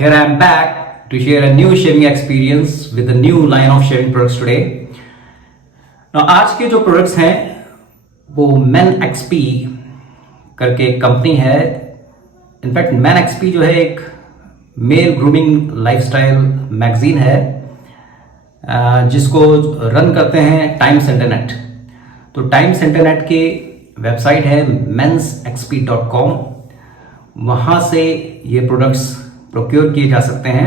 Here I am back to share a new shaving experience with a new line of shaving products today. Now आज के जो products हैं वो Men XP करके एक company है. इनफैक्ट Men XP जो है एक मेल ग्रूमिंग लाइफस्टाइल मैगजीन है जिसको रन करते हैं टाइम्स इंटरनेट. तो टाइम्स इंटरनेट की वेबसाइट है mensxp.com. वहाँ से ये प्रोडक्ट्स प्रोक्योर किए जा सकते हैं.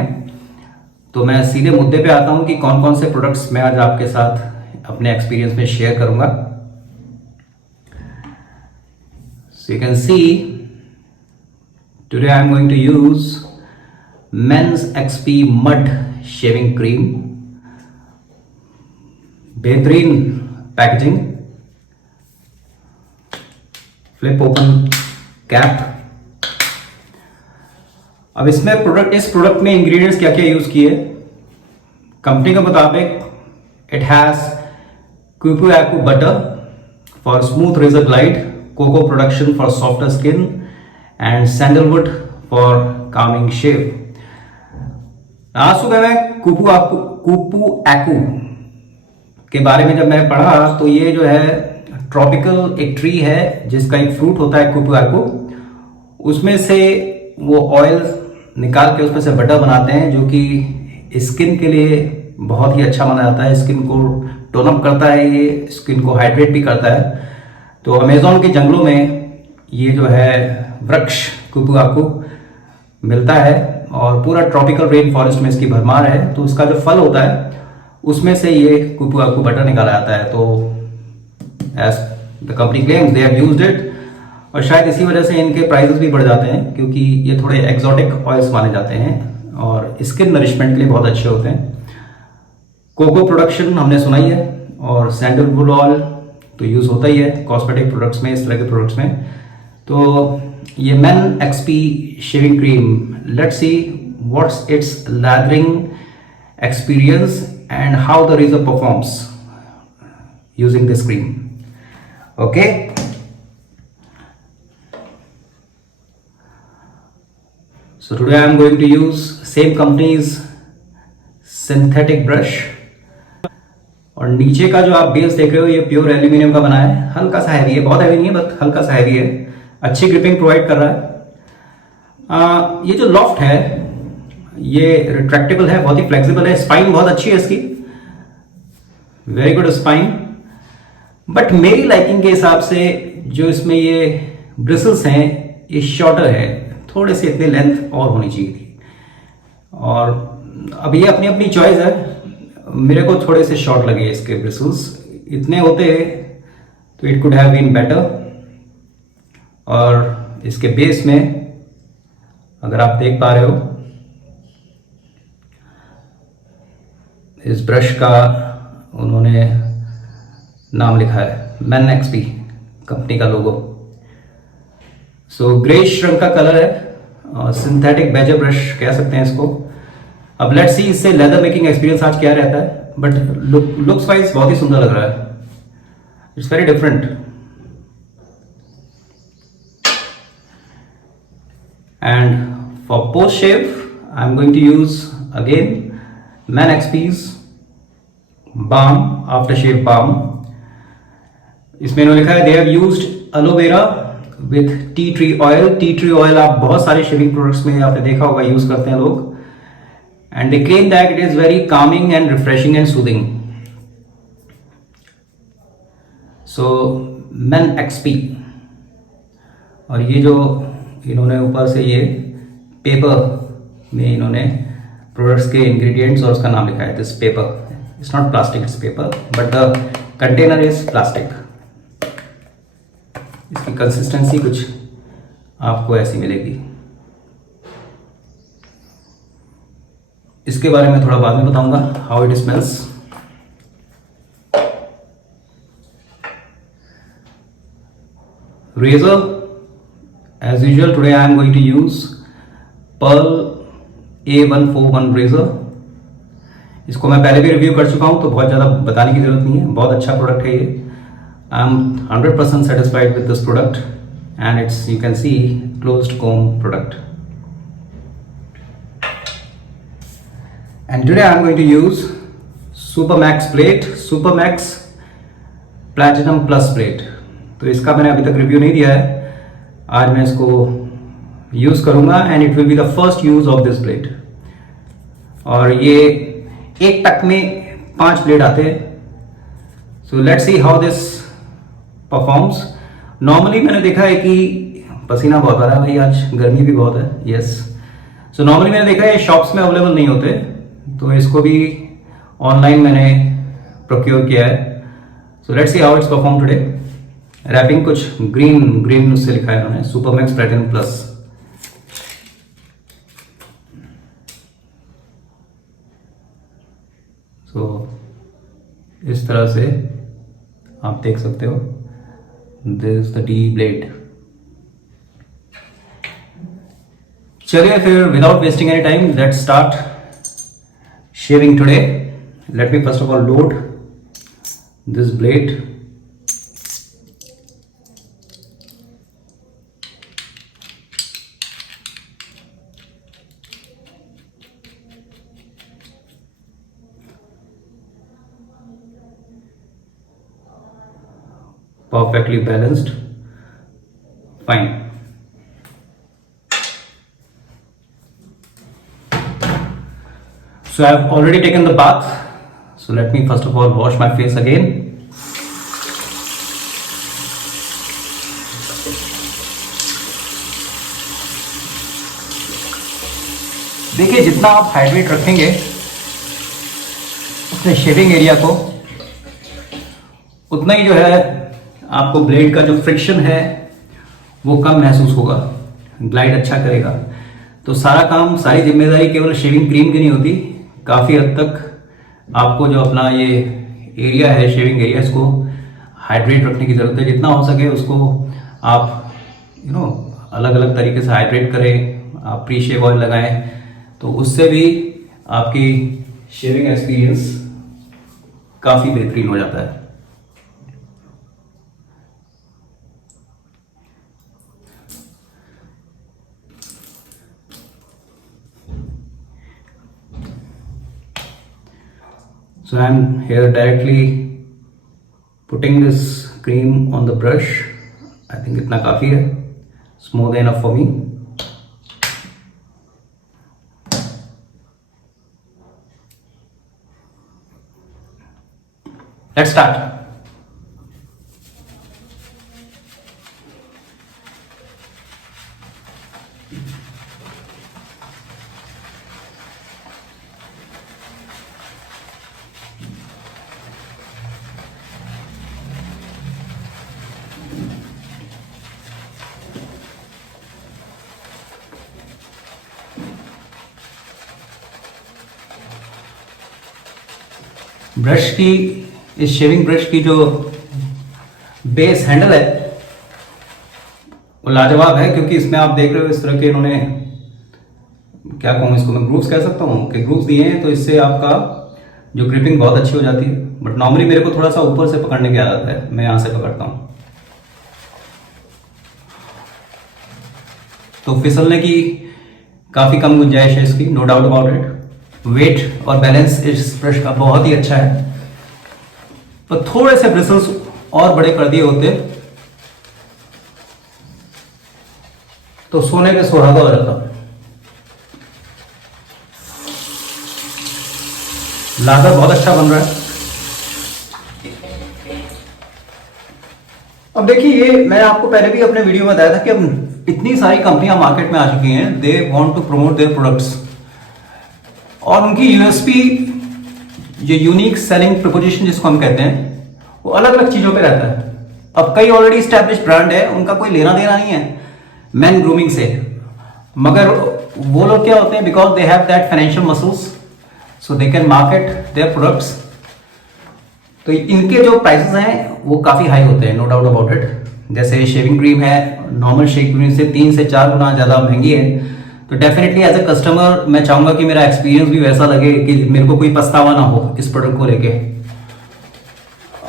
तो मैं सीधे मुद्दे पे आता हूँ कि कौन कौन से प्रोडक्ट्स मैं आज आपके साथ अपने एक्सपीरियंस में शेयर करूँगा. So you can see today I am going to use men's XP mud shaving cream. बेहतरीन पैकेजिंग, फ्लिप ओपन कैप. अब इसमें इस प्रोडक्ट में इंग्रेडिएंट्स क्या क्या यूज किए. कंपनी के मुताबिक इट हैज कुपू एक्ू butter for smooth razor glide, cocoa production for softer skin and sandalwood for calming shave. आज सुबह मैं कुपू एक्ू के बारे में जब मैंने पढ़ा तो ये जो है ट्रॉपिकल एक ट्री है जिसका एक फ्रूट होता है कुपू एक्ू. उसमें से वो ऑयल निकाल के उसमें से बटर बनाते हैं जो कि स्किन के लिए बहुत ही अच्छा माना जाता है. स्किन को टोन अप करता है, ये स्किन को हाइड्रेट भी करता है. तो अमेजोन के जंगलों में ये जो है वृक्ष कुपू एक्ू मिलता है और पूरा ट्रॉपिकल रेन फॉरेस्ट में इसकी भरमार है. तो उसका जो फल होता है उसमें से ये कुपू एक्ू बटर निकाला जाता है. तो as the company claims they have used it और शायद इसी वजह से इनके प्राइसेस भी बढ़ जाते हैं क्योंकि ये थोड़े एक्सोटिक ऑयल्स माने जाते हैं और स्किन नरिशमेंट के लिए बहुत अच्छे होते हैं. कोको प्रोडक्शन हमने सुना ही है और सैंडलवुड ऑयल तो यूज होता ही है कॉस्मेटिक प्रोडक्ट्स में, इस तरह के प्रोडक्ट्स में. तो ये men XP shaving cream, let's see what's its lathering experience and how the razor performs using this cream. Okay, so today I am going to use same company's synthetic brush. और नीचे का जो आप base देख रहे हो ये pure aluminium का बना है. हल्का सा हैवी है, बहुत हैवी नहीं है बट हल्का सा हैवी है. अच्छी ग्रिपिंग प्रोवाइड कर रहा है. ये जो लॉफ्ट है ये रिट्रैक्टेबल है, बहुत ही फ्लेक्सिबल है. स्पाइन बहुत अच्छी है इसकी, वेरी गुड स्पाइन. बट मेरी लाइकिंग के हिसाब से जो इसमें ये ब्रिसल्स हैं ये शॉर्टर है. थोड़े से इतनी लेंथ और होनी चाहिए थी. और अब ये अपनी अपनी चॉइस है. मेरे को थोड़े से शॉर्ट लगे इसके ब्रिसल्स. इतने होते तो it could have been better. और इसके बेस में अगर आप देख पा रहे हो इस ब्रश का उन्होंने नाम लिखा है मेन एक्सपी, कंपनी का लोगो. सो ग्रेइश रंग का कलर है और सिंथेटिक बेजर ब्रश कह सकते हैं इसको. अब लेट्स सी इससे लेदर मेकिंग एक्सपीरियंस आज क्या रहता है. बट लुक्स वाइज बहुत ही सुंदर लग रहा है. It's very different. And for post shave I am going to use again man XP's balm after shave balm. इसमें इन्होंने लिखा है they have used aloe vera with tea tree oil. Tea tree oil आप बहुत सारे शेविंग प्रोडक्ट्स में आपने देखा होगा यूज करते हैं लोग. And they claim that it is very Kameng and refreshing and soothing. So main XP. और ये जो इन्होंने ऊपर से ये पेपर में इन्होंने प्रोडक्ट्स के इंग्रेडिएंट्स और उसका नाम लिखा है. This paper it's not plastic, it's paper but the container is plastic. इसकी कंसिस्टेंसी कुछ आपको ऐसी मिलेगी. इसके बारे में थोड़ा बाद में बताऊंगा how it smells. Razor as usual today I am going to use Pearl A141 razor. इसको मैं पहले भी रिव्यू कर चुका हूं तो बहुत ज़्यादा बताने की जरूरत नहीं है. बहुत अच्छा प्रोडक्ट है ये. I'm 100% satisfied with this product and it's, you can see, closed comb product. And today I'm going to use Supermax blade, Supermax Platinum Plus blade. तो इसका मैंने अभी तक रिव्यू नहीं दिया है, आज मैं इसको यूज करूंगा and it will be the first use of this blade. और ये एक टक में 5 ब्लेड आते हैं. सो let's see how this performs. Normally मैंने देखा है कि पसीना बहुत आ रहा है भाई, आज गर्मी भी बहुत है. यस, सो नॉर्मली मैंने देखा है शॉप्स में अवेलेबल नहीं होते, तो इसको भी ऑनलाइन मैंने प्रोक्योर किया है. So let's see how it's perform today. Wrapping कुछ ग्रीन उससे लिखा है उन्होंने, सुपरमैक्स प्लैटिनम प्लस. सो इस तरह से आप देख सकते हो, this is the D blade. चलिए फिर without wasting any time let's start shaving today. Let me first of all load this blade. Perfectly balanced, fine. So I have already taken the bath, so let me first of all wash my face again. देखिए, जितना आप hydrate रखेंगे अपने shaving area को, उतना ही जो है आपको ब्लेड का जो फ्रिक्शन है वो कम महसूस होगा, ग्लाइड अच्छा करेगा. तो सारा काम, सारी जिम्मेदारी केवल शेविंग क्रीम की नहीं होती. काफ़ी हद तक आपको जो अपना ये एरिया है, शेविंग एरिया, इसको हाइड्रेट रखने की ज़रूरत है. जितना हो सके उसको आप अलग अलग तरीके से हाइड्रेट करें. आप प्री शेव ऑयल लगाएं, तो उससे भी आपकी शेविंग एक्सपीरियंस काफ़ी बेहतरीन हो जाता है. So I am here directly putting this cream on the brush. I think इतना काफ़ी है, smooth enough for me. Let's start. Brush की, इस शेविंग ब्रश की जो बेस हैंडल है वो लाजवाब है, क्योंकि इसमें आप देख रहे हो इस तरह के इन्होंने, क्या कहूँ इसको मैं, ग्रूव्स कह सकता हूँ कि ग्रूव्स दिए हैं. तो इससे आपका जो ग्रिपिंग बहुत अच्छी हो जाती है. बट नॉर्मली मेरे को थोड़ा सा ऊपर से पकड़ने की आदत है, मैं यहाँ से पकड़ता हूँ, तो फिसलने की काफ़ी कम गुंजाइश है इसकी, no doubt about it. Weight और बैलेंस इस ब्रश का बहुत ही अच्छा है. पर थोड़े से ब्रिसल्स और बड़े कर दिए होते तो सोने पे सुहागा हो जाता. लादर बहुत अच्छा बन रहा है. अब देखिए, ये मैं आपको पहले भी अपने वीडियो में बताया था कि अब इतनी सारी कंपनियां मार्केट में आ चुकी हैं. They want to promote their products, और उनकी यूएसपी, जो यूनिक सेलिंग प्रोपोजिशन जिसको हम कहते हैं, वो अलग अलग चीजों पे रहता है. अब कई ऑलरेडी स्टैब्लिश ब्रांड है, उनका कोई लेना देना नहीं है मैन ग्रूमिंग से, मगर वो लोग क्या होते हैं, because they have that financial muscles, so they can market their products. तो इनके जो प्राइसेस हैं वो काफी हाई होते हैं, नो डाउट अबाउट इट. जैसे शेविंग क्रीम है, नॉर्मल शेविंग क्रीम से 3 से 4 गुना ज्यादा महंगी है. तो डेफिनेटली एज अ कस्टमर मैं चाहूंगा कि मेरा एक्सपीरियंस भी वैसा लगे कि मेरे को कोई पछतावा ना हो इस प्रोडक्ट को लेके.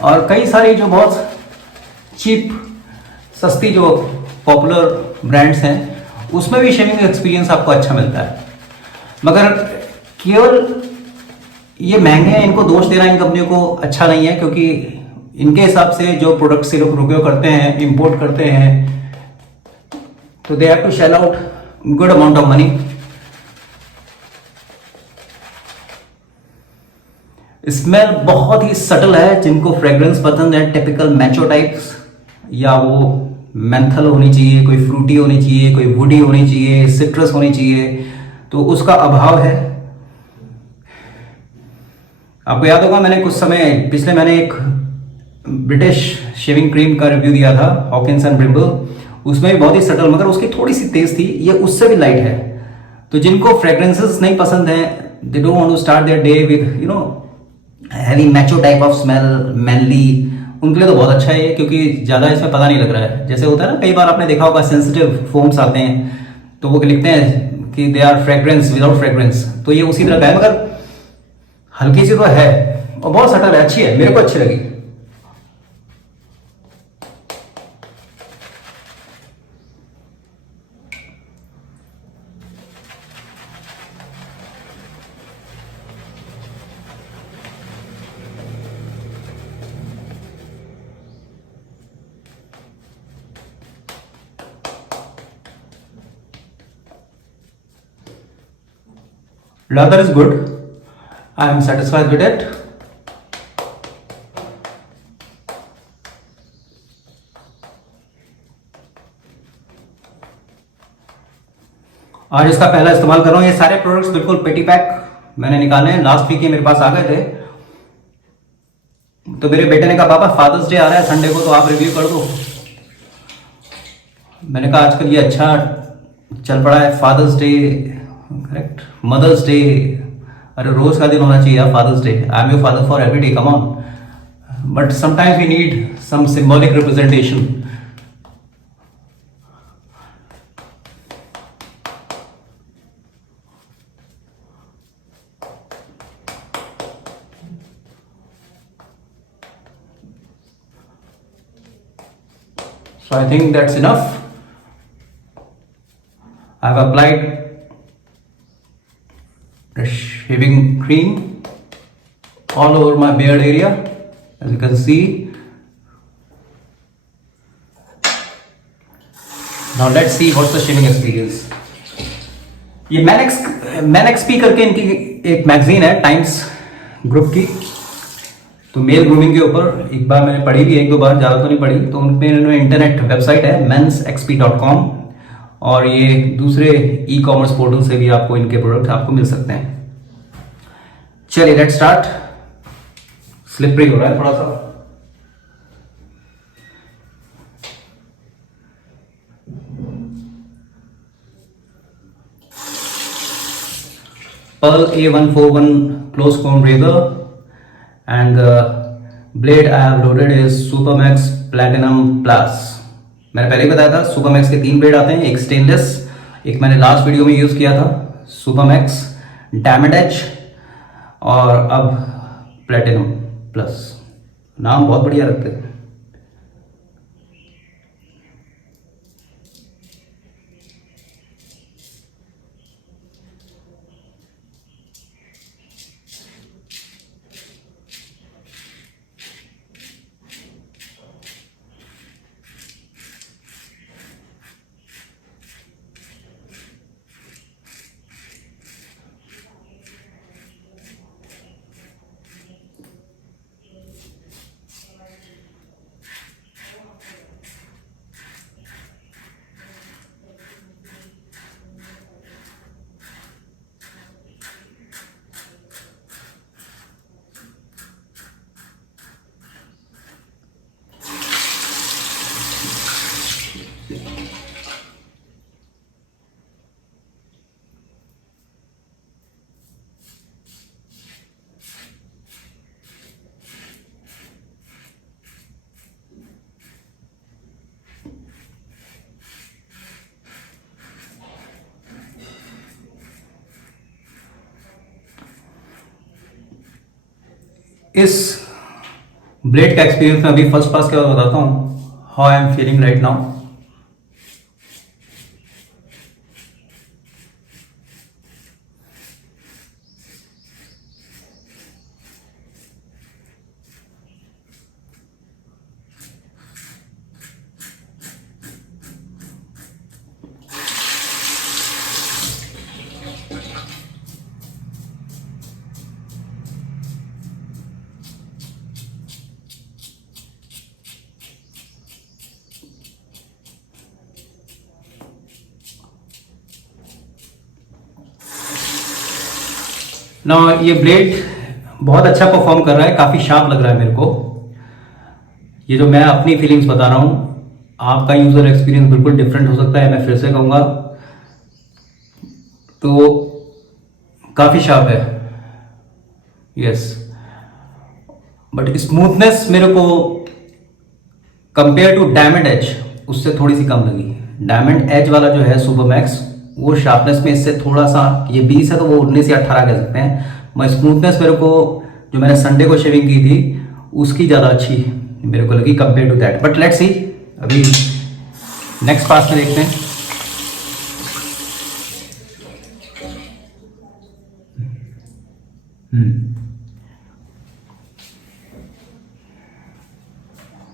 और कई सारी जो बहुत चीप, सस्ती जो पॉपुलर ब्रांड्स हैं, उसमें भी शेविंग एक्सपीरियंस आपको अच्छा मिलता है. मगर केवल ये महंगे हैं, इनको दोष देना इन कंपनियों को अच्छा नहीं है, क्योंकि इनके हिसाब से जो प्रोडक्ट से लोग रुपयोग करते हैं, इंपोर्ट करते हैं, तो they have to shell out good amount of money. Smell बहुत ही सटल है। जिनको फ्रेग्रेंस पसंद है, टिपिकल मैचो टाइप्स, या वो मेंथल होनी चाहिए, कोई फ्रूटी होनी चाहिए, कोई वुडी होनी चाहिए, सिट्रस होनी चाहिए, तो उसका अभाव है। आपको याद होगा मैंने कुछ समय पिछले मैंने एक ब्रिटिश शेविंग क्रीम का रिव्यू दिया था, हॉकिंस एंड ब्रिम्बल। उसमें भी बहुत ही सटल, मगर उसकी थोड़ी सी तेज थी, ये उससे भी लाइट है। तो जिनको फ्रेग्रेंसेस नहीं पसंद है, they don't want to start their day with heavy macho type of smell, manly, उनके लिए तो बहुत अच्छा है ये, क्योंकि ज्यादा इसमें पता नहीं लग रहा है। जैसे होता है ना, कई बार आपने देखा होगा सेंसिटिव फोम्स आते हैं, तो वो लिखते हैं कि they are fragrance without fragrance, तो ये उसी तरह का है, मगर हल्की सी तो है और बहुत सटल है, अच्छी है, मेरे को अच्छी लगी। Leather is good. I am satisfied with it. आज इसका पहला इस्तेमाल कर रहा हूं। ये सारे प्रोडक्ट्स बिल्कुल पेटी पैक मैंने निकाले हैं, लास्ट वीक ये मेरे पास आ गए थे। तो मेरे बेटे ने कहा पापा फादर्स डे आ रहा है संडे को, तो आप रिव्यू कर दो। मैंने कहा आजकल ये अच्छा चल पड़ा है, father's day, correct, mother's day, अरे रोज का दिन होना चाहिए father's day. I am your father for every day, come on, but sometimes we need some symbolic representation. So I think that's enough. I've applied the shaving cream all over my beard area, as you can see. Now let's see what's the shaving experience. ये man XP करके इनकी एक magazine है times group की, तो mail grooming के ऊपर एक बार मैंने पढ़ी भी, एक दो बार, ज़्यादा तो नहीं पढ़ी। तो उनमें इन्होंने इंटरनेट वेबसाइट है mensxp.com, और ये दूसरे ई कॉमर्स पोर्टल से भी आपको इनके प्रोडक्ट आपको मिल सकते हैं। चलिए लेट्स स्टार्ट। स्लिपरी हो रहा है थोड़ा सा। Pearl A141 close comb razor, and the blade I have loaded is Supermax Platinum Plus। मैंने पहले ही बताया था सुपरमैक्स के 3 ब्लेड आते हैं, एक स्टेनलेस, एक मैंने लास्ट वीडियो में यूज किया था सुपरमैक्स डायमंड एज, और अब प्लेटिनम प्लस। नाम बहुत बढ़िया रखते हैं। इस ब्लेड का एक्सपीरियंस मैं अभी फर्स्ट पास के बाद बताता हूँ, how I am feeling right now. ना ये ब्लेड बहुत अच्छा परफॉर्म कर रहा है, काफ़ी शार्प लग रहा है मेरे को। ये जो मैं अपनी फीलिंग्स बता रहा हूँ, आपका यूज़र एक्सपीरियंस बिल्कुल डिफरेंट हो सकता है, मैं फिर से कहूँगा। तो काफ़ी शार्प है, यस। बट स्मूथनेस मेरे को कंपेयर टू डायमंड एज उससे थोड़ी सी कम लगी। डायमंड एज वाला जो है सुपर मैक्स, वो शार्पनेस में इससे थोड़ा सा, ये 20 है तो वो 19 या 18 कह सकते हैं। मैं स्मूथनेस मेरे को, जो मैंने संडे को शेविंग की थी उसकी ज़्यादा अच्छी मेरे को लगी compare to that. But let's see, अभी नेक्स्ट पास में देखते हैं।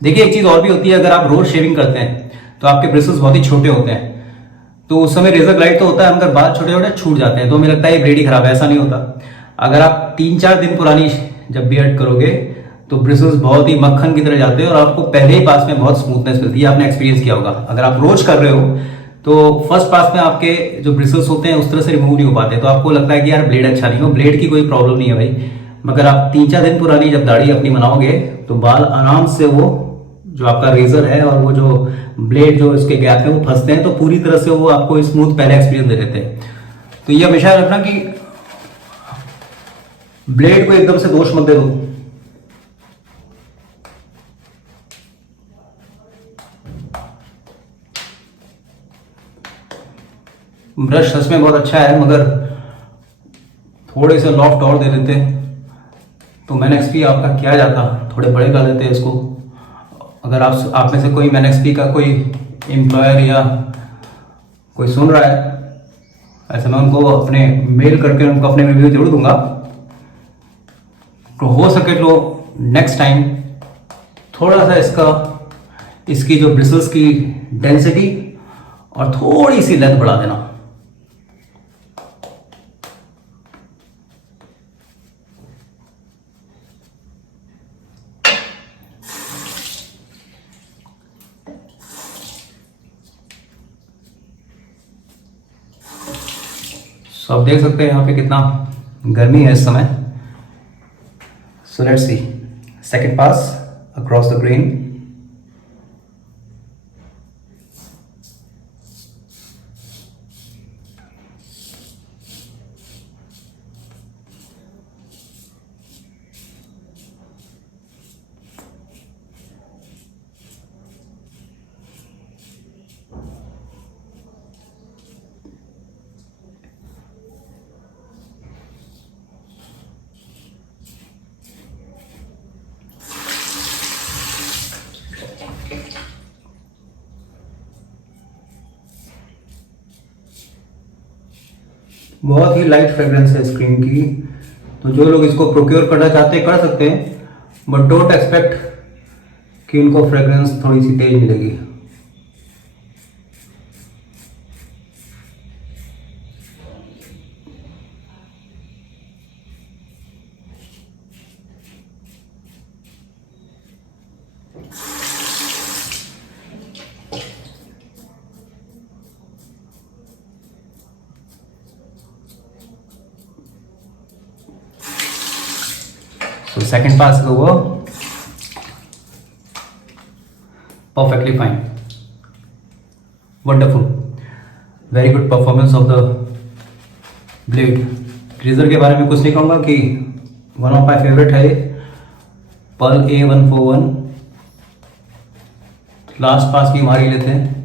देखिए एक चीज़ और भी होती है, अगर आप रोज शेविंग करते हैं तो आपके ब्रिसल्स बहुत ही छोटे होते हैं, तो उस समय रेजर ग्लाइड तो होता है, मगर बाल छोटे छोटे छूट जाते हैं, तो हमें लगता है ये ब्लेड ही खराब है। ऐसा नहीं होता। अगर आप 3-4 दिन पुरानी जब बियर्ड करोगे तो ब्रिसल्स बहुत ही मक्खन की तरह जाते हैं और आपको पहले ही पास में बहुत स्मूथनेस मिलती है। आपने एक्सपीरियंस किया होगा, अगर आप रोज कर रहे हो तो फर्स्ट पास में आपके जो ब्रिसल्स होते हैं उस तरह से रिमूव नहीं हो पाते, तो आपको लगता है कि यार ब्लेड अच्छा नहीं हो। ब्लेड की कोई प्रॉब्लम नहीं है भाई, मगर आप 3-4 दिन पुरानी जब दाढ़ी अपनी बनाओगे तो बाल आराम से, वो जो आपका रेजर है और वो जो ब्लेड जो इसके गैप में वो फंसते हैं, तो पूरी तरह से वो आपको स्मूथ पहले एक्सपीरियंस दे देते हैं। तो ये हमेशा रखना कि ब्लेड को एकदम से दोष मत दे दो। ब्रश सच में बहुत अच्छा है, मगर थोड़े से लॉफ्ट और दे देते तो मैन एक्सपी आपका क्या जाता, थोड़े बड़े कर देते इसको। अगर आप में से कोई मैन एक्सपी का कोई एम्प्लॉयर या कोई सुन रहा है, ऐसे मैं उनको अपने मेल करके उनको अपने रिव्यू जरूर दूंगा। तो हो सके तो नेक्स्ट टाइम थोड़ा सा इसकी जो ब्रिसल्स की डेंसिटी और थोड़ी सी लेंथ बढ़ा देना। तो आप देख सकते हैं यहाँ पे कितना गर्मी है इस समय। सो let's C second pass across the grain. बहुत ही लाइट फ्रेग्रेंस है स्क्रीन की, तो जो लोग इसको प्रोक्योर करना चाहते हैं कर सकते हैं, बट डोंट एक्सपेक्ट कि उनको फ्रेग्रेंस थोड़ी सी तेज मिलेगी। So second pass is over. Perfectly fine. Wonderful. Very good performance of the blade. Razor के बारे में कुछ नहीं कहूँगा कि वन ऑफ माई फेवरेट है पर्ल A141। लास्ट पास की मारी लेते हैं।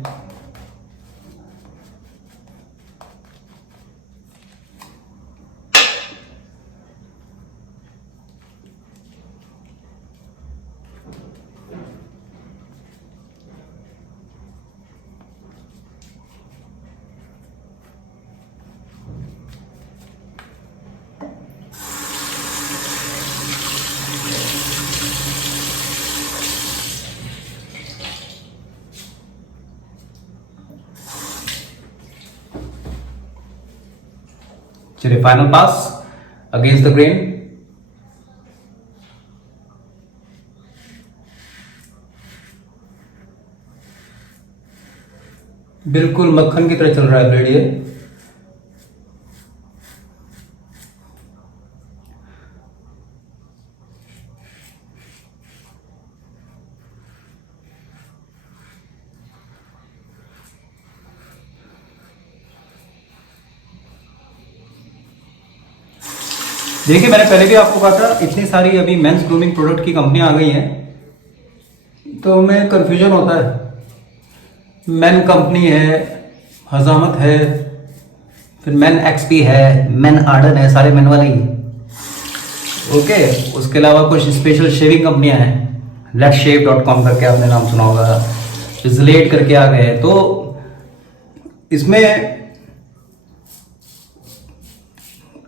चलिए final pass against the grain. बिल्कुल मक्खन की तरह चल रहा है ब्लेड ये। देखिए, मैंने पहले भी आपको कहा था, इतनी सारी अभी मेंस ग्रूमिंग प्रोडक्ट की कंपनियां आ गई हैं तो हमें कंफ्यूजन होता है। मेन कंपनी है, हजामत है, फिर मेन एक्सपी है, मेन आर्डन है, सारे मेन वाले ही। ओके, उसके अलावा कुछ स्पेशल शेविंग कंपनियां हैं, letshave.com करके आपने नाम सुना होगा, जिलेट करके आ गए हैं। तो इसमें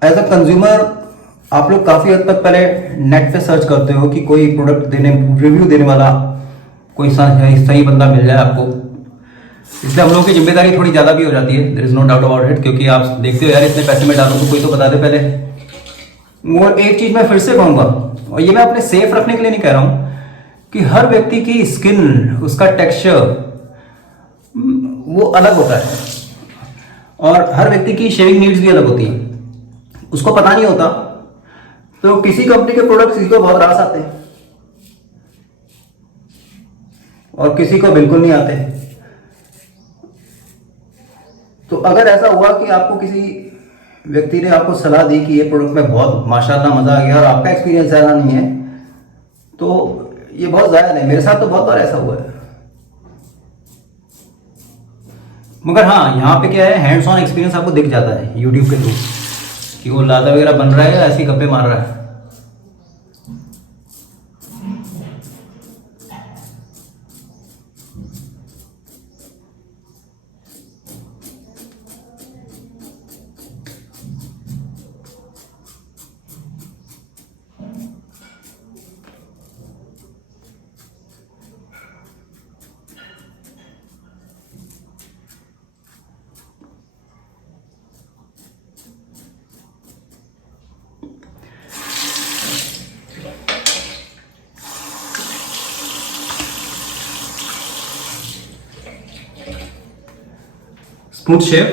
एज अ कंज्यूमर आप लोग काफी हद तक पहले नेट पे सर्च करते हो कि कोई प्रोडक्ट देने, रिव्यू देने वाला कोई सही बंदा मिल जाए आपको। इसलिए हम लोगों की जिम्मेदारी थोड़ी ज्यादा भी हो जाती है, there is no doubt about it, क्योंकि आप देखते हो यार इतने पैसे में डालो तो कोई तो बता दे पहले। और एक चीज मैं फिर से कहूंगा, और ये मैं अपने सेफ रखने के लिए नहीं कह रहा हूं, कि हर व्यक्ति की स्किन, उसका टेक्सचर वो अलग होता है, और हर व्यक्ति की शेविंग नीड्स भी अलग होती है। उसको पता नहीं होता, तो किसी कंपनी के प्रोडक्ट किसी को बहुत रास आते हैं और किसी को बिल्कुल नहीं आते। तो अगर ऐसा हुआ कि आपको किसी व्यक्ति ने आपको सलाह दी कि ये प्रोडक्ट में बहुत माशाल्लाह मजा आ गया और आपका एक्सपीरियंस ज़्यादा नहीं है, तो ये बहुत ज़्यादा है। मेरे साथ तो बहुत बार ऐसा हुआ है। मगर हाँ, यहाँ पे क्या है, हैंड्स ऑन एक्सपीरियंस आपको दिख जाता है यूट्यूब के थ्रू कि वो लादा वगैरह बन रहा है या ऐसे गप्पे मार रहा है। स्मूथ शेव,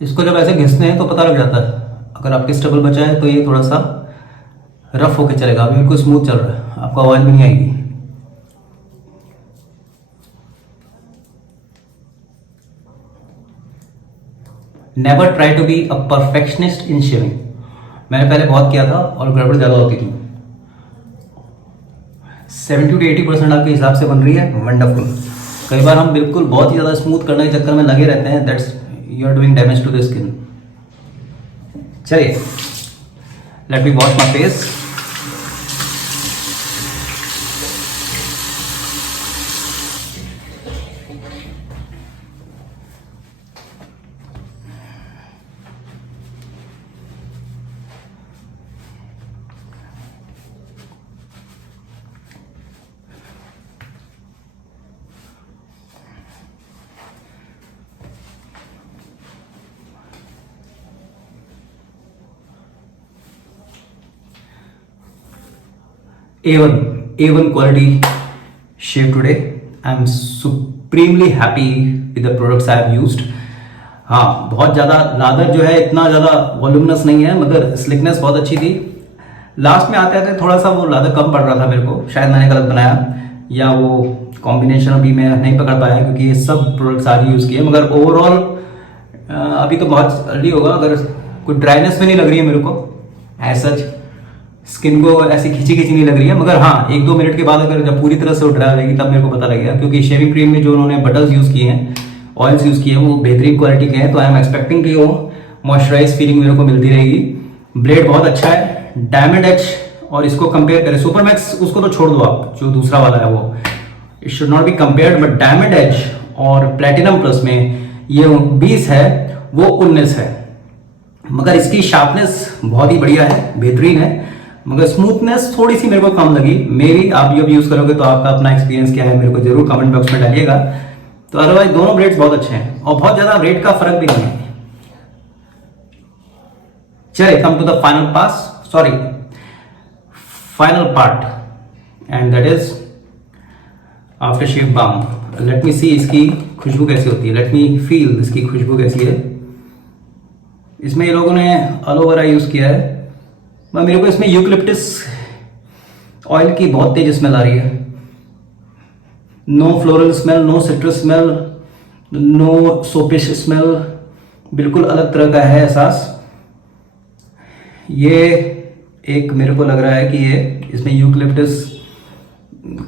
इसको जब ऐसे घिसते हैं तो पता लग जाता है। अगर आपके स्टबल बचा है तो ये थोड़ा सा रफ होके चलेगा। अभी बिल्कुल स्मूथ चल रहा है, आपको आवाज भी नहीं आएगी। Never try to be a perfectionist in shaving. मैंने पहले बहुत किया था और गड़बड़ ज़्यादा होती थी। 70 to 80% आपके हिसाब से बन रही है, वंडरफुल। कई बार हम बिल्कुल बहुत ही ज़्यादा स्मूथ करने के चक्कर में लगे रहते हैं, that's you are doing damage to the skin. चलिए, let me wash my face. A1 quality shave today. I'm supremely happy with the products I have used. हाँ, बहुत ज़्यादा लादर जो है इतना ज़्यादा वॉल्यूमिनस नहीं है, मगर स्लिकनेस बहुत अच्छी थी। लास्ट में आते आते थोड़ा सा वो लादर कम पड़ रहा था मेरे को, शायद मैंने गलत बनाया या वो कॉम्बिनेशन अभी मैं नहीं पकड़ पाया, क्योंकि ये सब प्रोडक्ट्स आज यूज़ किए। मगर ओवरऑल अभी तो बहुत अर्ली होगा, अगर कोई ड्राइनेस भी नहीं लग रही है मेरे को, ऐसा स्किन को ऐसी खींची खींची नहीं लग रही है। मगर हाँ, 1-2 मिनट के बाद अगर जब पूरी तरह से वो ड्राई हो जाएगी तब मेरे को पता लगेगा, क्योंकि शेविंग क्रीम में जो उन्होंने बटर्स यूज़ किए हैं, ऑयल्स यूज़ किए हैं, वो बेहतरीन क्वालिटी के हैं। तो आई एम एक्सपेक्टिंग कि वो मॉइस्चराइज फीलिंग मेरे को मिलती रहेगी। ब्लेड बहुत अच्छा है, डायमंड एज, और इसको कंपेयर करें सुपर मैक्स, उसको तो छोड़ दो आप, जो दूसरा वाला है वो it should not be compared, but diamond edge और प्लेटिनम प्लस में ये 20 है, वो 19 है। मगर इसकी शार्पनेस बहुत ही बढ़िया है, बेहतरीन है, मगर स्मूथनेस थोड़ी सी मेरे को कम लगी। मेरी आप जब यूज करोगे तो आपका अपना एक्सपीरियंस क्या है मेरे को जरूर कमेंट बॉक्स में डालिएगा। तो अदरवाइज दोनों ब्लेड्स बहुत अच्छे हैं और बहुत ज्यादा रेट का फर्क भी नहीं है। चलिए, come to the final final part, and that is after shave balm. Let me see इसकी खुशबू कैसी होती है, लेट मी फील इसकी खुशबू कैसी है। इसमें ये लोगों ने एलोवेरा यूज किया है, मेरे को इसमें यूकलिप्टिस ऑयल की बहुत तेज स्मेल आ रही है। No floral smell, no citrus smell, no soapish smell, बिल्कुल अलग तरह का है एहसास। ये एक मेरे को लग रहा है कि ये इसमें यूकलिप्टस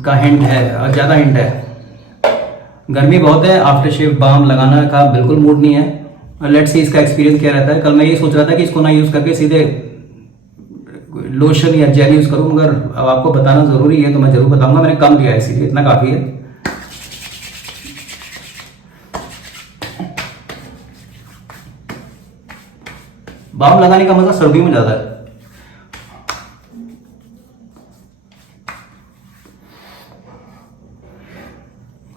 का हिंट है और ज़्यादा हिंट है। गर्मी बहुत है, आफ्टर शेव बाम लगाना का बिल्कुल मूड नहीं है। और लेट्स सी इसका एक्सपीरियंस क्या रहता है। कल मैं ये सोच रहा था कि इसको ना यूज़ करके सीधे लोशन या जेल यूज़ करूँ, मगर अब आपको बताना ज़रूरी है तो मैं ज़रूर बताऊंगा। मैंने कम लिया है इसीलिए, इतना काफ़ी है। बाम लगाने का मज़ा सर्दियों में ज़्यादा है।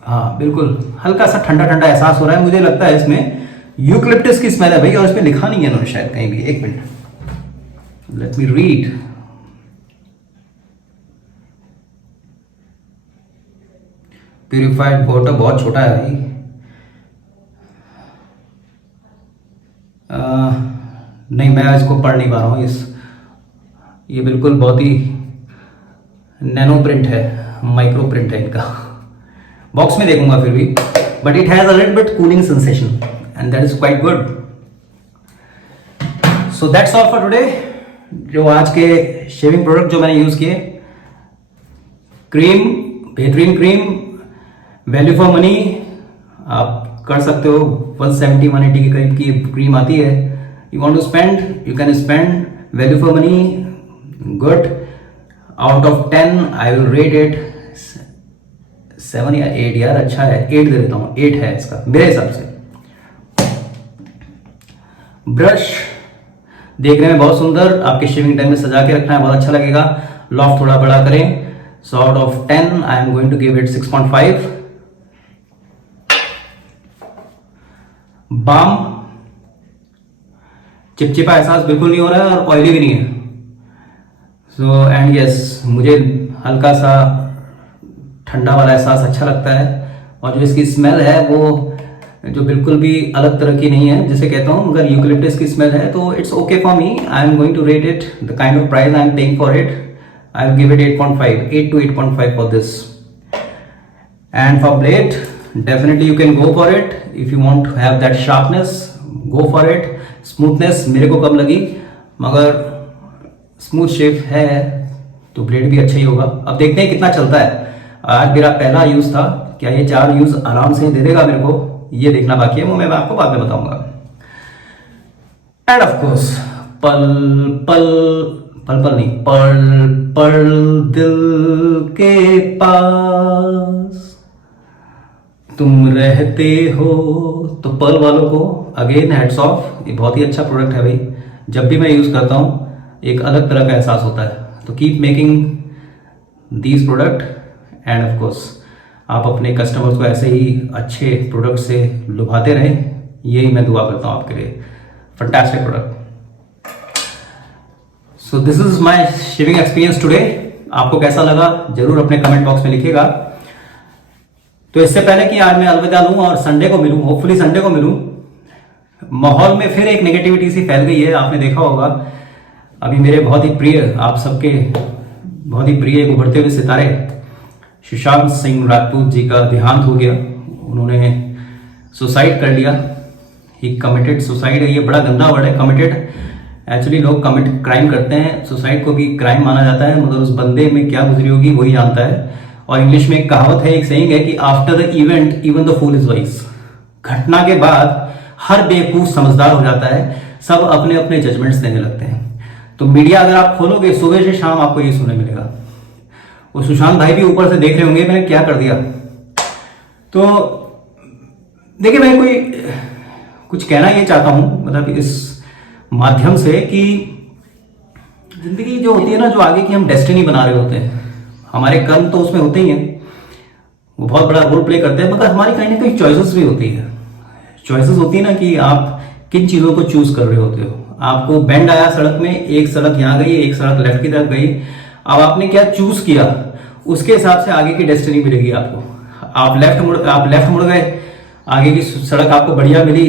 हाँ बिल्कुल, हल्का सा ठंडा ठंडा एहसास हो रहा है। मुझे लगता है इसमें यूकलिप्टस की स्मेल है भाई, और इसमें लिखा नहीं है इन्होंने शायद कहीं भी। एक minute, let me read. Purified water बहुत छोटा है भाई। नहीं, मैं इसको पढ़ नहीं पा रहा हूँ। ये बिल्कुल बहुत ही नैनो प्रिंट है, माइक्रो प्रिंट है इनका। बॉक्स में देखूंगा फिर भी, but it has a little bit cooling sensation and that is quite good. So that's all for today. जो आज के शेविंग प्रोडक्ट जो मैंने यूज किए, क्रीम, बेहतरीन क्रीम, वैल्यू फॉर मनी। आप कर सकते हो, 170-180 के करीब की क्रीम आती है। You want to spend, you can spend, value for money, good. Out of 10 I will rate it 7 या 8। यार अच्छा है, 8 दे देता हूँ। 8 है इसका मेरे हिसाब से। ब्रश देखने में बहुत सुंदर, आपके शेविंग टाइम में सजा के रखना है, बहुत अच्छा लगेगा। लॉफ्ट थोड़ा बड़ा करें। So out of 10 I am going to give it 6.5। Balm, चिपचिपा एहसास बिल्कुल नहीं हो रहा है और ऑयली भी नहीं है। सो एंड यस, मुझे हल्का सा ठंडा वाला एहसास अच्छा लगता है। और जो इसकी स्मेल है वो जो बिल्कुल भी अलग तरह की नहीं है, जिसे कहता हूँ, मगर यूकलिप्टस की स्मेल है, तो it's okay for me. I am going to rate it the kind of price I am paying for it. I will give it 8.5, 8 to 8.5 for this. And for blade, definitely you can go for it if you want to have that sharpness, go for it. Smoothness मेरे को कम लगी, मगर smooth shape है तो blade भी अच्छा ही होगा। अब देखते हैं कितना चलता है। आज मेरा पहला यूज था, क्या ये 4 यूज आराम से दे देगा मेरे को, ये देखना बाकी है। वो मैं आपको बाद में बताऊंगा। एंड ऑफ कोर्स पल पल पल पल नहीं, पर्ल पर्ल दिल के पास तुम रहते हो। तो पर्ल वालों को अगेन हैट्स ऑफ। ये बहुत ही अच्छा प्रोडक्ट है भाई। जब भी मैं यूज करता हूँ एक अलग तरह का एहसास होता है। तो keep making these product end of course आप अपने कस्टमर्स को ऐसे ही अच्छे प्रोडक्ट से लुभाते रहें, यही मैं दुआ करता हूँ आपके लिए। Fantastic product. So this is my shaving experience today. आपको कैसा लगा जरूर अपने कमेंट बॉक्स में लिखिएगा। तो इससे पहले कि आज मैं अलविदा लूं और संडे को मिलूं, होपफुली संडे को मिलूं, माहौल में फिर एक नेगेटिविटी सी फैल गई है। आपने देखा होगा अभी मेरे बहुत ही प्रिय, आप सबके बहुत ही प्रिय एक उभरते हुए सितारे सुशांत सिंह राजपूत जी का देहांत हो गया। उन्होंने सुसाइड कर लिया। ही कमिटेड सुसाइड। ये बड़ा गंदा वर्ड है, कमिटेड। एक्चुअली लोग कमिट क्राइम करते हैं, सुसाइड को भी क्राइम माना जाता है, मगर उस बंदे में क्या गुजरी होगी वही जानता है। और इंग्लिश में एक कहावत है, एक सेइंग है कि after the event even the fool is wise. घटना के बाद हर बेवकूफ समझदार हो जाता है, सब अपने अपने जजमेंट्स देने लगते हैं। तो मीडिया अगर आप खोलोगे सुबह से शाम आपको ये सुनने मिलेगा। वो सुशांत भाई भी ऊपर से देख रहे होंगे मैंने क्या कर दिया। तो देखिए मैं कोई कुछ कहना ये चाहता हूं, मतलब इस माध्यम से कि जिंदगी जो होती है ना, जो आगे की हम डेस्टिनी बना रहे होते हैं, हमारे कर्म तो उसमें होते ही हैं, वो बहुत बड़ा रोल प्ले करते हैं, मगर हमारी कहीं ना कहीं चॉइसेस भी होती है। चॉइसेस होती है ना कि आप किन चीजों को चूज कर रहे होते हो। आपको बेंड आया सड़क में, एक सड़क यहां गई, एक सड़क लेफ्ट की तरफ गई, अब आपने क्या चूज किया उसके हिसाब से आगे की डेस्टिनी मिलेगी आपको। आप लेफ्ट मुड़ गए, आगे की सड़क आपको बढ़िया मिली,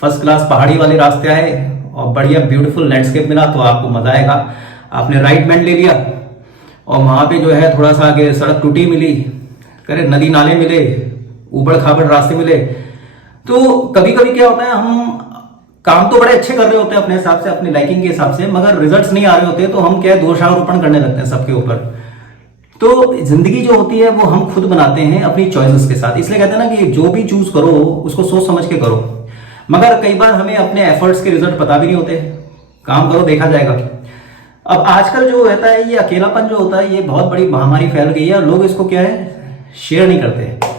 फर्स्ट क्लास पहाड़ी वाले रास्ते आए और बढ़िया ब्यूटीफुल लैंडस्केप मिला तो आपको मजा आएगा। आपने राइट बैंड ले लिया और वहां पे जो है थोड़ा सा आगे सड़क टूटी मिली, करे नदी नाले मिले, ऊबड़ खाबड़ रास्ते मिले। तो कभी कभी क्या होता है, हम काम तो बड़े अच्छे कर रहे होते हैं अपने हिसाब से, अपने लाइकिंग के हिसाब से, मगर रिजल्ट्स नहीं आ रहे होते तो हम क्या है दोषारोपण करने लगते हैं सबके ऊपर। तो जिंदगी जो होती है वो हम खुद बनाते हैं अपनी चॉइसेस के साथ। इसलिए कहते हैं ना कि जो भी चूज करो उसको सोच समझ के करो। मगर कई बार हमें अपने एफर्ट्स के रिजल्ट पता भी नहीं होते, काम करो देखा जाएगा। अब आजकल जो रहता है ये अकेलापन जो होता है ये बहुत बड़ी महामारी फैल गई है और लोग इसको क्या है शेयर नहीं करते।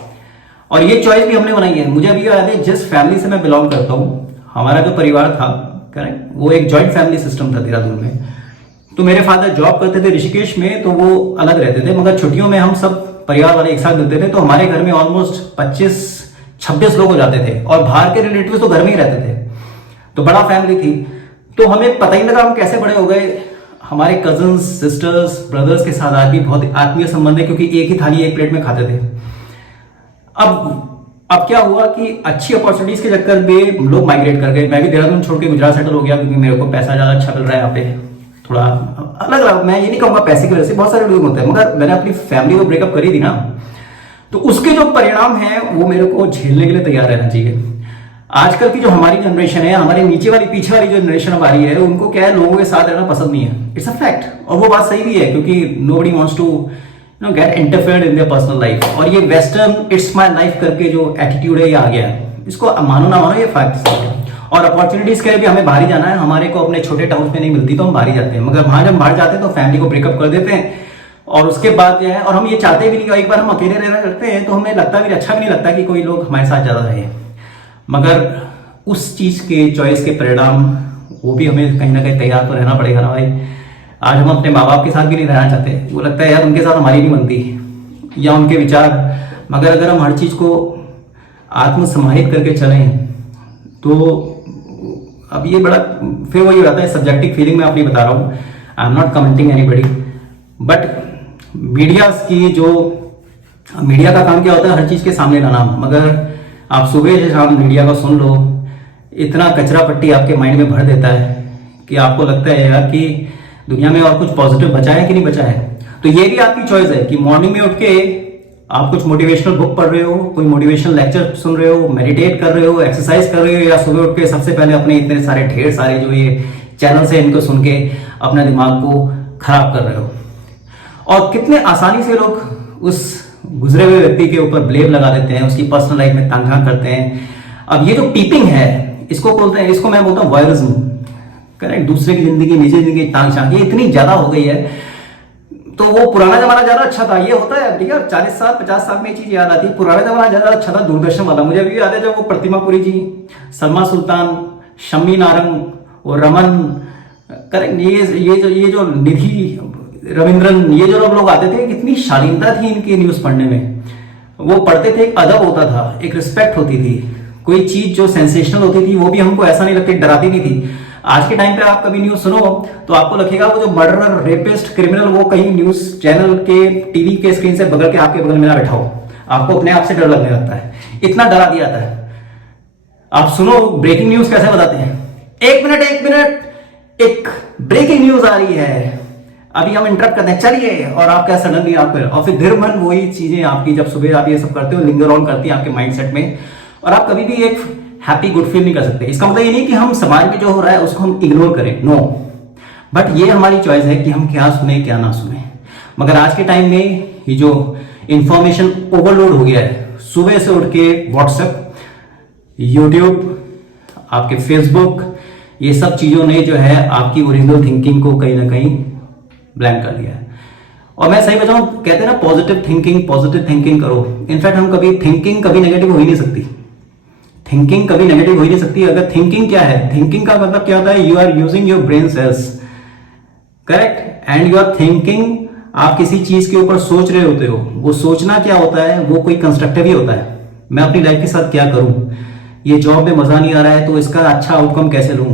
और ये चॉइस भी हमने बनाई है। मुझे अभी याद है जिस फैमिली से मैं बिलोंग करता हूँ, हमारा जो परिवार था करेक्ट, वो एक जॉइंट फैमिली सिस्टम था देहरादून में। तो मेरे फादर जॉब करते थे ऋषिकेश में, तो वो अलग रहते थे, मगर छुट्टियों में हम सब परिवार वाले एक साथ मिलते थे। तो हमारे घर में ऑलमोस्ट 25-26 लोग हो जाते थे और बाहर के रिलेटिव तो घर में ही रहते थे, तो बड़ा फैमिली थी। तो हमें पता ही लगा हम कैसे बड़े हो गए। हमारे कजन्स, सिस्टर्स, ब्रदर्स के साथ आज भी बहुत आत्मीय संबंध है, क्योंकि एक ही थाली एक प्लेट में खाते थे। अब क्या हुआ कि अच्छी अपॉर्चुनिटीज के चक्कर में लोग माइग्रेट कर गए। मैं भी देहरादून छोड़ के गुजरात सेटल हो गया, क्योंकि मेरे को पैसा ज्यादा अच्छा मिल रहा है यहाँ पे। थोड़ा अलग अलग, मैं ये नहीं कहूंगा पैसे की वजह से, बहुत सारे लोग होते हैं, मगर मैंने अपनी फैमिली को ब्रेकअप करी थी ना, तो उसके जो परिणाम है वो मेरे को झेलने के लिए तैयार रहना चाहिए। आजकल की जो हमारी जनरेशन है, हमारे नीचे वाली पीछे वाली जो जनरेशन हमारी है, उनको क्या है लोगों के साथ रहना पसंद नहीं है। इट्स अ फैक्ट, और वो बात सही भी है, क्योंकि nobody wants to get interfered in their personal life. और ये वेस्टर्न इट्स माय लाइफ करके जो एटीट्यूड है ये आ गया है, इसको मानो ना मानो ये फैक्ट है। और अपॉर्चुनिटीज के लिए भी हमें बाहर ही जाना है, हमारे को अपने छोटे टाउन में नहीं मिलती तो हम बाहर ही जाते हैं, मगर वहां जब बाहर जाते हैं तो फैमिली को ब्रेकअप कर देते हैं। और उसके बाद जो है, और हम ये चाहते भी नहीं कि एक बार हम अकेले रहना करते हैं तो हमें लगता भी अच्छा भी नहीं लगता कि कोई लोग हमारे साथ ज्यादा रहे, मगर उस चीज के चॉइस के परिणाम वो भी हमें कहीं ना कहीं तैयार तो रहना पड़ेगा ना भाई। आज हम अपने माँ बाप के साथ भी नहीं रहना चाहते, वो लगता है यार उनके साथ हमारी नहीं बनती या उनके विचार, मगर अगर हम हर चीज को आत्मसमाहित करके चलें तो अब ये बड़ा फिर वही रहता है सब्जेक्टिव फीलिंग। मैं अपनी बता रहा हूँ, I am not commenting anybody, but media की जो मीडिया का काम क्या होता है हर चीज के सामने लाना, मगर आप सुबह से शाम मीडिया को सुन लो, इतना कचरा पट्टी आपके माइंड में भर देता है कि आपको लगता है यार कि दुनिया में और कुछ पॉजिटिव बचा है कि नहीं बचा है। तो ये भी आपकी चॉइस है कि मॉर्निंग में उठ के आप कुछ मोटिवेशनल बुक पढ़ रहे हो, कोई मोटिवेशनल लेक्चर सुन रहे हो, मेडिटेट कर रहे हो, एक्सरसाइज कर रहे हो, या सुबह उठ के सबसे पहले अपने इतने सारे ढेर सारे जो ये चैनल्स है इनको सुन के अपने दिमाग को खराब कर रहे हो। और कितने आसानी से लोग उस गुजरे हुए व्यक्ति के ऊपर ब्लेम लगा देते हैं, उसकी पर्सनल लाइफ में तांघां करते हैं। अब ये जो पीपिंग है इसको बोलते हैं, इसको मैं बोलता हूँ वॉयरिज्म, करेक्ट। दूसरे की जिंदगी निजी जिंदगी तांग झांक ये इतनी ज्यादा हो गई है। तो वो पुराना जमाना ज्यादा अच्छा था, ये होता है ठीक है, 40 साल 50 साल में ये चीज याद आती है। पुराना जमाना ज्यादा अच्छा था, दूरदर्शन वाला। मुझे अभी याद है जब वो प्रतिमा पुरी जी, सलमा सुल्तान, शम्मी नारंग और रमन, करेक्ट, ये जो निधि रविंद्रन, ये जो लोग आते थे, कितनी शालीनता थी इनकी न्यूज पढ़ने में। वो पढ़ते थे, एक अदब होता था, एक रिस्पेक्ट होती थी। कोई चीज जो सेंसेशनल होती थी वो भी हमको ऐसा नहीं लगती, डराती नहीं थी। आज के टाइम पे आप कभी न्यूज सुनो तो आपको लगेगा वो जो मर्डरर, रेपिस्ट, क्रिमिनल वो कहीं न्यूज चैनल के टीवी के स्क्रीन से बगल के आपके बगल में ना बैठा हो, आपको अपने आप से डर लगने लगता है, इतना डरा दिया जाता है। आप सुनो ब्रेकिंग न्यूज कैसे बताते हैं, एक मिनट एक ब्रेकिंग न्यूज आ रही है, अभी हम इंटरप्ट करते हैं, चलिए, और आप क्या सडनली आप और फिर धीरे मन वही चीजें आपकी जब सुबह आप ये सब करते हो लिंगर ऑन करती है आपके माइंडसेट में, और आप कभी भी एक हैप्पी गुड फील नहीं कर सकते। इसका मतलब ये नहीं कि हम समाज में जो हो रहा है उसको हम इग्नोर करें, नो, बट ये हमारी चॉइस है कि हम क्या सुने क्या ना सुने। मगर आज के टाइम में ये जो इंफॉर्मेशन ओवरलोड हो गया है, सुबह से उठ के व्हाट्सएप, यूट्यूब, आपके फेसबुक, ये सब चीजों ने जो है आपकी ओरिजिनल थिंकिंग को कहीं ना कहीं ब्लैंक कर दिया है। और मैं सही बताऊं, कहते हैं ना पॉजिटिव थिंकिंग करो। इनफैक्ट हम कभी थिंकिंग कभी नेगेटिव हो ही नहीं सकती, थिंकिंग कभी नेगेटिव हो ही नहीं सकती। अगर थिंकिंग क्या है, थिंकिंग का मतलब क्या होता है, you are using your brain cells, correct, and you are thinking. आप किसी चीज के ऊपर सोच रहे होते हो, वो सोचना क्या होता है, वो कोई कंस्ट्रक्टिव ही होता है। मैं अपनी लाइफ के साथ क्या करूं, ये जॉब में मजा नहीं आ रहा है तो इसका अच्छा आउटकम कैसे लूं,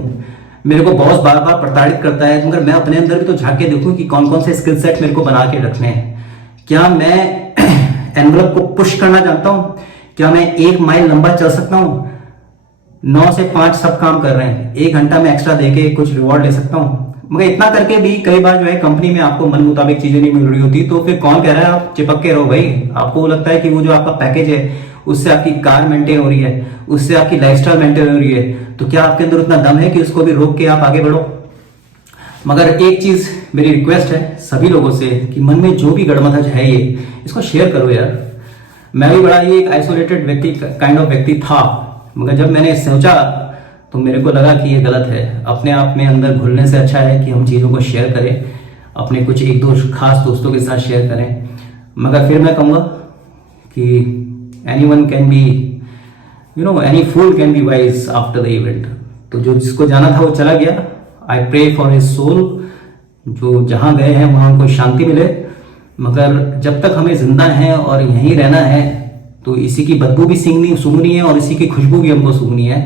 मेरे को बॉस बार बार प्रताड़ित करता है, मगर मैं अपने अंदर भी तो झांक के देखूं कि कौन कौन से स्किल सेट मेरे को बना के रखने हैं। क्या मैं एनवलप को पुश करना चाहता हूं, क्या मैं 1 माइल लंबा चल सकता हूं, 9 से 5 सब काम कर रहे हैं, 1 घंटा में एक्स्ट्रा देके कुछ रिवॉर्ड ले सकता हूं। मगर इतना करके भी कई बार जो है कंपनी में आपको मन मुताबिक चीजें नहीं मिल रही होती, तो फिर कौन कह रहा है आप चिपक के रहो भाई। आपको लगता है कि वो जो आपका पैकेज है उससे आपकी कार मेंटेन हो रही है, उससे आपकी लाइफस्टाइल मेंटेन हो रही है, तो क्या आपके अंदर उतना दम है कि उसको भी रोक के आप आगे बढ़ो। मगर एक चीज मेरी रिक्वेस्ट है सभी लोगों से कि मन में जो भी गड़मथज है ये इसको शेयर करो यार। मैं भी बड़ा ये एक आइसोलेटेड व्यक्ति काइंड ऑफ व्यक्ति था, मगर जब मैंने सोचा तो मेरे को लगा कि ये गलत है। अपने आप में अंदर घुलने से अच्छा है कि हम चीज़ों को शेयर करें, अपने कुछ एक दो खास दोस्तों के साथ शेयर करें। मगर फिर मैं कहूँगा कि anyone can be any fool can be wise after the event. तो जो जिसको जाना था वो चला गया। I pray for his soul, जो जहाँ गए हैं वहाँ उनको शांति मिले। मगर जब तक हमें जिंदा हैं और यहीं रहना है तो इसी की बदबू भी सूंघनी है और इसी की खुशबू भी हमको सूंघनी है।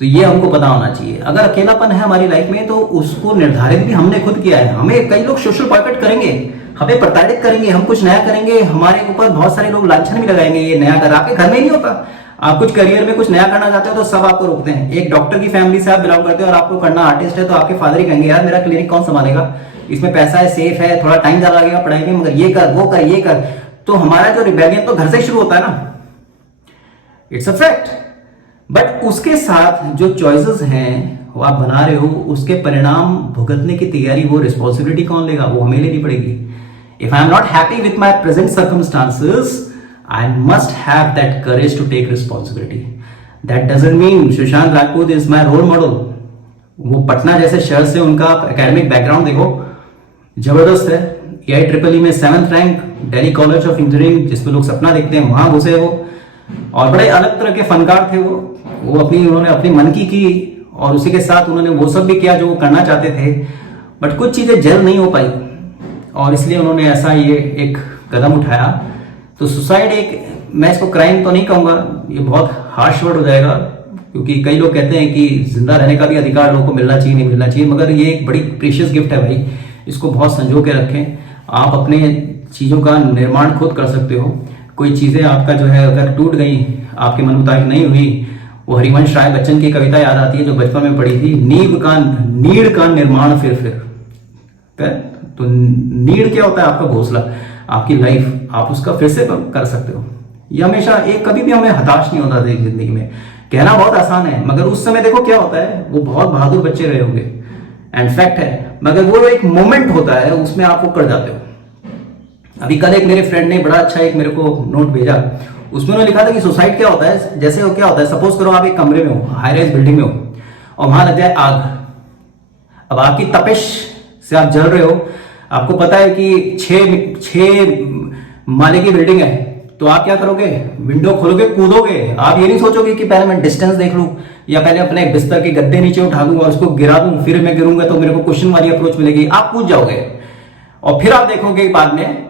तो ये हमको पता होना चाहिए। अगर अकेलापन है हमारी लाइफ में तो उसको निर्धारित भी हमने खुद किया है। हमें कई लोग सोशल बॉयकॉट करेंगे, हमें प्रताड़ित करेंगे, हम कुछ नया करेंगे, हमारे ऊपर बहुत सारे लोग लांछन भी लगाएंगे ये नया कर। आपके घर में नहीं होता, आप कुछ करियर में कुछ नया करना चाहते हो तो सब आपको रोकते हैं। एक डॉक्टर की फैमिली से आप बिलोंग करते हो और आपको करना आर्टिस्ट है तो आपके फादर ही कहेंगे यार मेरा क्लिनिक कौन संभालेगा, इसमें पैसा है, सेफ है, थोड़ा टाइम ज्यादा लगेगा पढ़ाई में, मगर ये कर वो कर ये कर। तो हमारा जो रिबेलियन तो घर से शुरू होता है ना, इट्स अ फैक्ट। बट उसके साथ जो चॉइसेस हैं वो आप बना रहे हो, उसके परिणाम भुगतने की तैयारी, वो रिस्पॉन्सिबिलिटी कौन लेगा? वो हमें लेनी पड़ेगी। If I am not happy with my present circumstances, I must have that courage to take responsibility. That doesn't mean Sushant Rajput is my role model. वो पटना जैसे शहर से उनका एकेडमिक बैकग्राउंड देखो, जबरदस्त है। AIEEE में 7th rank, Delhi college of engineering जिसमें लोग सपना देखते हैं वहां घुसे वो, और बड़े अलग तरह के फनकार थे वो उन्होंने अपनी मन की और उसी के साथ उन्होंने वो सब भी किया जो वो करना चाहते थे। बट कुछ चीजें जल्द नहीं हो पाई और इसलिए उन्होंने ऐसा ये एक कदम उठाया। तो सुसाइड एक, मैं इसको क्राइम तो नहीं कहूंगा, ये बहुत हार्श वर्ड हो जाएगा, क्योंकि कई लोग कहते हैं कि जिंदा रहने का भी अधिकार लोगों को मिलना चाहिए, नहीं मिलना चाहिए, मगर ये एक बड़ी प्रीशियस गिफ्ट है भाई, इसको बहुत संजो के रखें। आप अपने चीज़ों का निर्माण खुद कर सकते हो। कोई चीज़ें आपका जो है अगर टूट गई, आपके मन मुताबिक नहीं हुई, वो हरिवंश राय बच्चन की कविता याद आती है जो बचपन में पढ़ी थी, नीड़ का निर्माण फिर। तो नीड़ क्या होता है? आपका घोंसला, आपकी लाइफ, आप उसका फिर से कर सकते हो। ये हमेशा एक, कभी भी हमें हताश नहीं होता जिंदगी में। कहना बहुत आसान है मगर उस समय देखो क्या होता है, वो बहुत बहादुर बच्चे रहे होंगे, एंड फैक्ट है। मगर वो एक मोमेंट होता है, उसमें आप वो कर जाते हो। अभी कल एक मेरे फ्रेंड ने बड़ा अच्छा एक मेरे को नोट भेजा, उसमें उन्होंने लिखा था कि सुसाइड क्या होता है, जैसे वो क्या होता है, सपोज करो आप एक कमरे में हो, हाई राइज बिल्डिंग में हो और वहां लग जाए आग। अब आपकी तपिश से आप जल रहे हो, आपको पता है कि 6 माले की बिल्डिंग है, तो आप क्या करोगे? विंडो खोलोगे, कूदोगे। आप ये नहीं सोचोगे कि पहले मैं डिस्टेंस देख लूं या पहले अपने बिस्तर के गद्दे नीचे उठा दूं और उसको गिरा दूं, फिर मैं गिरूंगा तो मेरे को क्वेश्चन वाली अप्रोच मिलेगी। आप कूद जाओगे और फिर आप देखोगे बाद में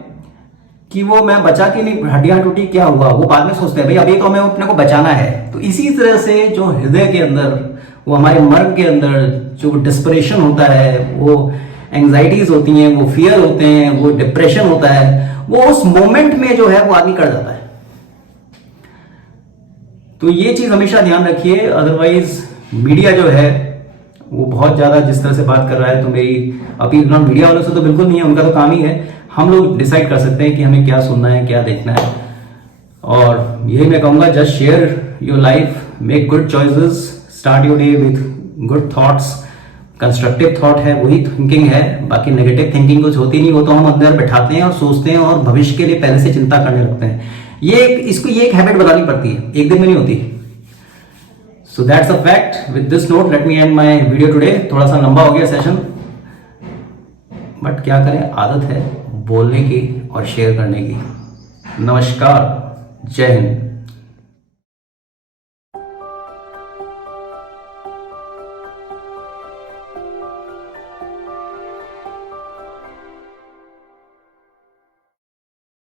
कि वो मैं बचा कि नहीं, हड्डियां टूटी, क्या हुआ, वो बाद में सोचते हैं भाई अभी तो हमें अपने को बचाना है। तो इसी तरह से जो हृदय के अंदर, वो हमारे मर्म के अंदर जो डिस्परेशन होता है, वो एंजाइटीज होती हैं, वो फियर होते हैं, वो डिप्रेशन होता है, वो उस मोमेंट में जो है वो आदमी कर जाता है। तो ये चीज हमेशा ध्यान रखिए। अदरवाइज मीडिया जो है वो बहुत ज्यादा जिस तरह से बात कर रहा है, तो मेरी अपील ना मीडिया वालों से तो बिल्कुल नहीं है, उनका तो काम ही है। हम लोग डिसाइड कर सकते हैं कि हमें क्या सुनना है, क्या देखना है। और यही मैं कहूंगा, just share your life, make good choices, start your day with good thoughts. Constructive thought है वही थिंकिंग है, बाकी नेगेटिव थिंकिंग कुछ होती नहीं, वो तो हम अंदर बैठाते हैं और सोचते हैं और भविष्य के लिए पहले से चिंता करने लगते हैं। ये एक हैबिट बनानी पड़ती है, एक दिन में नहीं होती। So that's a fact. With this note let me and my video today. थोड़ा सा लंबा हो गया सेशन, बट क्या करें, आदत है बोलने की और शेयर करने की। नमस्कार, जय हिंद।